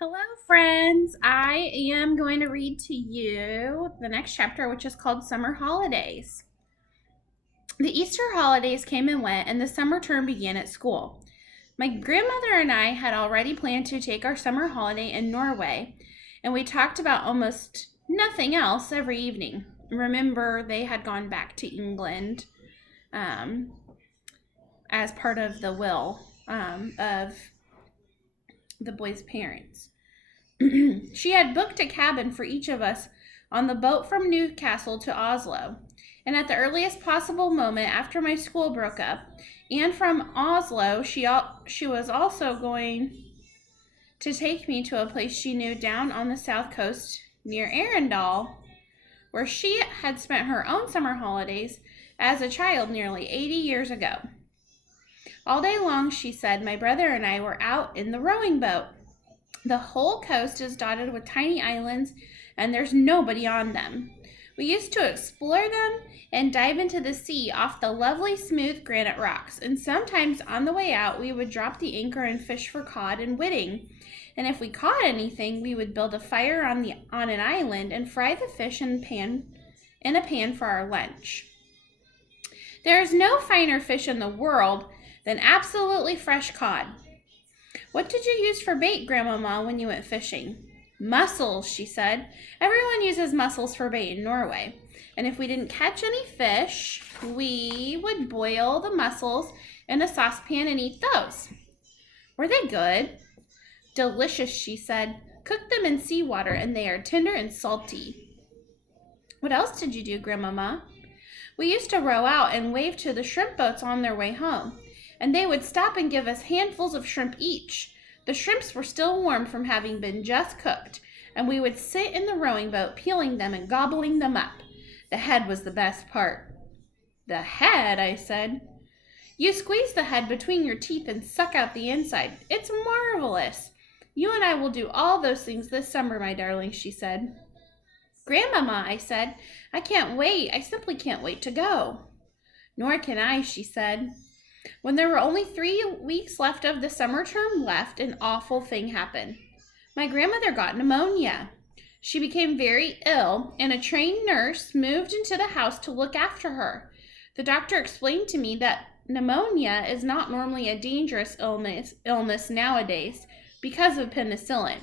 Hello, friends. I am going to read to you the next chapter, which is called Summer Holidays. The Easter holidays came and went, and the summer term began at school. My grandmother and I had already planned to take our summer holiday in Norway, and we talked about almost nothing else every evening. Remember, they had gone back to England um, as part of the will of the boys' parents. She had booked a cabin for each of us on the boat from Newcastle to Oslo. And at the earliest possible moment after my school broke up, and from Oslo, she was also going to take me to a place she knew down on the south coast near Arendal, where she had spent her own summer holidays as a child nearly 80 years ago. All day long, she said, my brother and I were out in the rowing boat. The whole coast is dotted with tiny islands, and there's nobody on them. We used to explore them and dive into the sea off the lovely smooth granite rocks, and sometimes on the way out we would drop the anchor and fish for cod and whiting. And if we caught anything, we would build a fire on an island and fry the fish in a pan for our lunch. There is no finer fish in the world than absolutely fresh cod. What did you use for bait, Grandmama, when you went fishing? Mussels, she said. Everyone uses mussels for bait in Norway. And if we didn't catch any fish, we would boil the mussels in a saucepan and eat those. Were they good? Delicious, she said. Cook them in seawater and they are tender and salty. What else did you do, Grandmama? We used to row out and wave to the shrimp boats on their way home, and they would stop and give us handfuls of shrimp each. The shrimps were still warm from having been just cooked, and we would sit in the rowing boat peeling them and gobbling them up. The head was the best part. The head, I said. You squeeze the head between your teeth and suck out the inside. It's marvelous. You and I will do all those things this summer, my darling, she said. Grandmama, I said, I can't wait. I simply can't wait to go. Nor can I, she said. When there were only 3 weeks left of the summer term an awful thing happened. My grandmother got pneumonia. She became very ill, and a trained nurse moved into the house to look after her. The doctor explained to me that pneumonia is not normally a dangerous illness nowadays because of penicillin.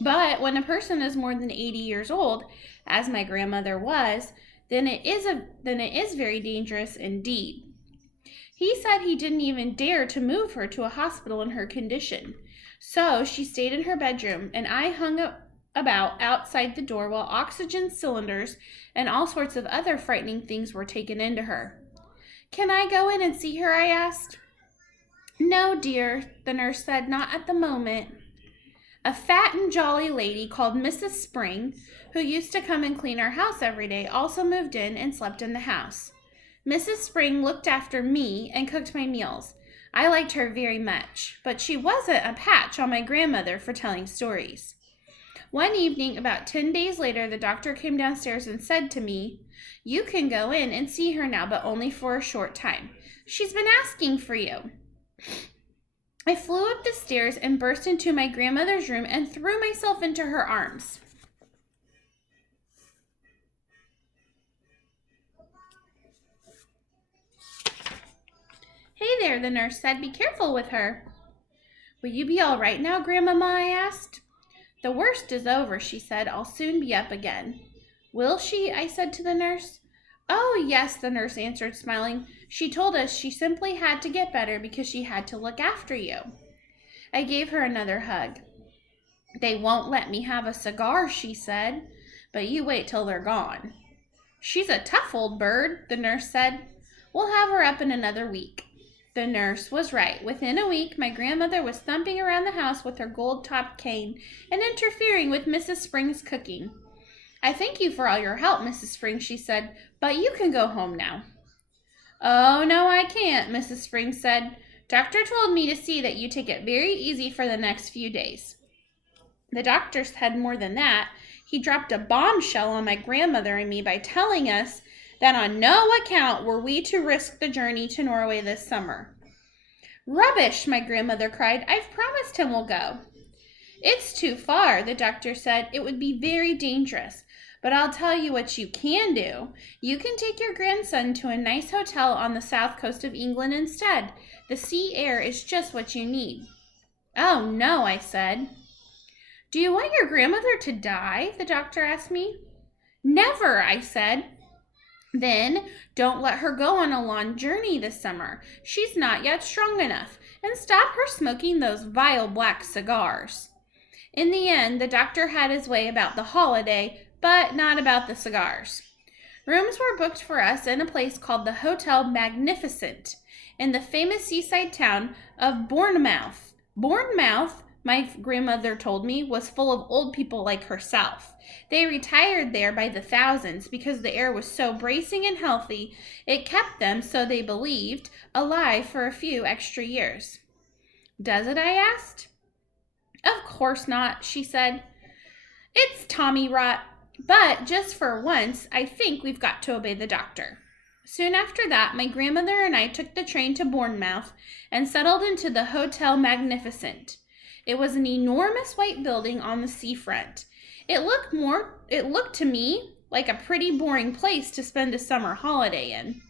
But when a person is more than 80 years old, as my grandmother was, then it is very dangerous indeed. He said he didn't even dare to move her to a hospital in her condition. So she stayed in her bedroom, and I hung about outside the door while oxygen cylinders and all sorts of other frightening things were taken into her. Can I go in and see her? I asked. No, dear, the nurse said, not at the moment. A fat and jolly lady called Mrs. Spring, who used to come and clean our house every day, also moved in and slept in the house. Mrs. Spring looked after me and cooked my meals. I liked her very much, but she wasn't a patch on my grandmother for telling stories. One evening, about 10 days later, the doctor came downstairs and said to me, You can go in and see her now, but only for a short time. She's been asking for you. I flew up the stairs and burst into my grandmother's room and threw myself into her arms. Hey there, the nurse said. Be careful with her. Will you be all right now, Grandmama? I asked. The worst is over, she said. I'll soon be up again. Will she? I said to the nurse. Oh, yes, the nurse answered, smiling. She told us she simply had to get better because she had to look after you. I gave her another hug. They won't let me have a cigar, she said, but you wait till they're gone. She's a tough old bird, the nurse said. We'll have her up in another week. The nurse was right. Within a week, my grandmother was thumping around the house with her gold-topped cane and interfering with Mrs. Spring's cooking. I thank you for all your help, Mrs. Spring, she said, but you can go home now. Oh, no, I can't, Mrs. Spring said. Doctor told me to see that you take it very easy for the next few days. The doctor said more than that. He dropped a bombshell on my grandmother and me by telling us that on no account were we to risk the journey to Norway this summer. Rubbish, my grandmother cried. I've promised him we'll go. It's too far, the doctor said. It would be very dangerous. But I'll tell you what you can do. You can take your grandson to a nice hotel on the south coast of England instead. The sea air is just what you need. Oh, no, I said. Do you want your grandmother to die? The doctor asked me. Never, I said. Then don't let her go on a long journey this summer. She's not yet strong enough. And stop her smoking those vile black cigars. In the end, the doctor had his way about the holiday, but not about the cigars. Rooms were booked for us in a place called the Hotel Magnificent in the famous seaside town of Bournemouth. Bournemouth, my grandmother told me, was full of old people like herself. They retired there by the thousands because the air was so bracing and healthy, it kept them, so they believed, alive for a few extra years. Does it? I asked. Of course not, she said. It's Tommy rot, but just for once, I think we've got to obey the doctor. Soon after that, my grandmother and I took the train to Bournemouth and settled into the Hotel Magnificent. It was an enormous white building on the seafront. It looked to me like a pretty boring place to spend a summer holiday in.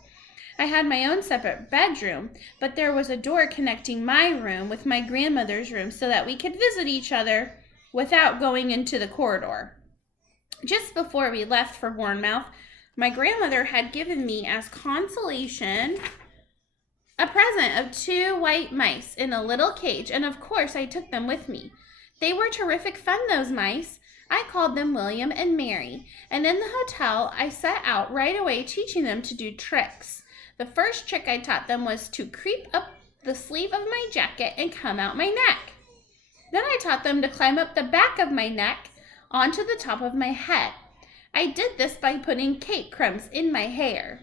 I had my own separate bedroom, but there was a door connecting my room with my grandmother's room so that we could visit each other without going into the corridor. Just before we left for Bournemouth, my grandmother had given me as consolation a present of 2 white mice in a little cage, and of course I took them with me. They were terrific fun, those mice. I called them William and Mary, and in the hotel I set out right away teaching them to do tricks. The first trick I taught them was to creep up the sleeve of my jacket and come out my neck. Then I taught them to climb up the back of my neck onto the top of my head. I did this by putting cake crumbs in my hair.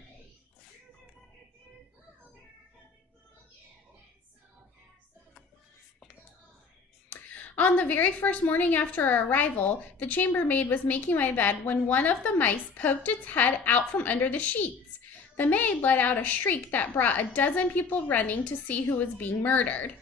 On the very first morning after our arrival, the chambermaid was making my bed when one of the mice poked its head out from under the sheets. The maid let out a shriek that brought a dozen people running to see who was being murdered.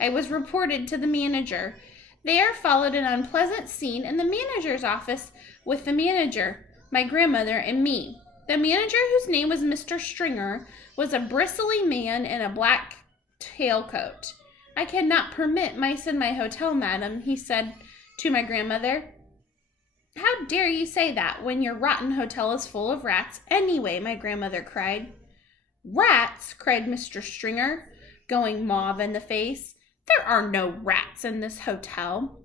I was reported to the manager. There followed an unpleasant scene in the manager's office with the manager, my grandmother, and me. The manager, whose name was Mr. Stringer, was a bristly man in a black tailcoat. I cannot permit mice in my hotel, madam, he said to my grandmother. How dare you say that when your rotten hotel is full of rats anyway, my grandmother cried. Rats, cried Mr. Stringer, going mauve in the face. There are no rats in this hotel.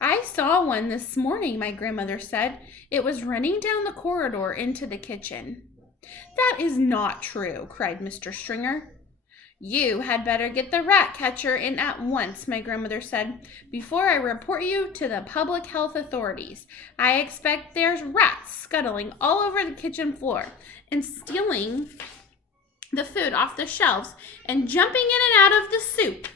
I saw one this morning, my grandmother said. It was running down the corridor into the kitchen. That is not true, cried Mr. Stringer. You had better get the rat catcher in at once, my grandmother said, before I report you to the public health authorities. I expect there's rats scuttling all over the kitchen floor and stealing the food off the shelves and jumping in and out of the soup.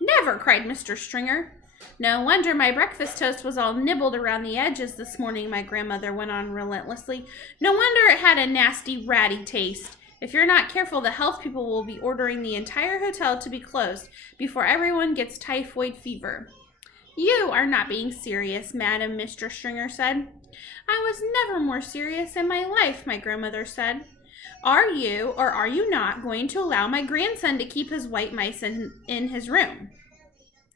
Never, cried Mr. Stringer. No wonder my breakfast toast was all nibbled around the edges this morning, my grandmother went on relentlessly. No wonder it had a nasty, ratty taste. If you're not careful, the health people will be ordering the entire hotel to be closed before everyone gets typhoid fever. You are not being serious, madam, Mr. Stringer said. I was never more serious in my life, my grandmother said. Are you, or are you not, going to allow my grandson to keep his white mice in his room?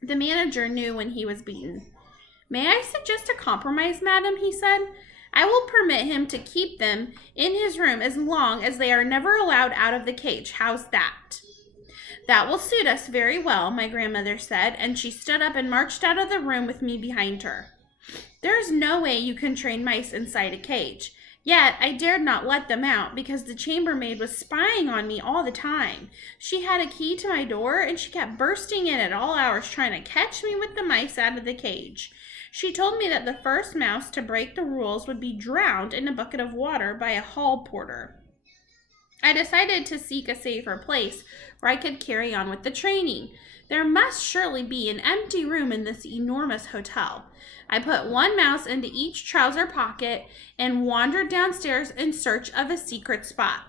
The manager knew when he was beaten. May I suggest a compromise, madam, he said. I will permit him to keep them in his room as long as they are never allowed out of the cage. How's that? That will suit us very well, my grandmother said, and she stood up and marched out of the room with me behind her. There is no way you can train mice inside a cage. Yet I dared not let them out because the chambermaid was spying on me all the time. She had a key to my door and she kept bursting in at all hours trying to catch me with the mice out of the cage. She told me that the first mouse to break the rules would be drowned in a bucket of water by a hall porter. I decided to seek a safer place where I could carry on with the training. There must surely be an empty room in this enormous hotel. I put one mouse into each trouser pocket and wandered downstairs in search of a secret spot.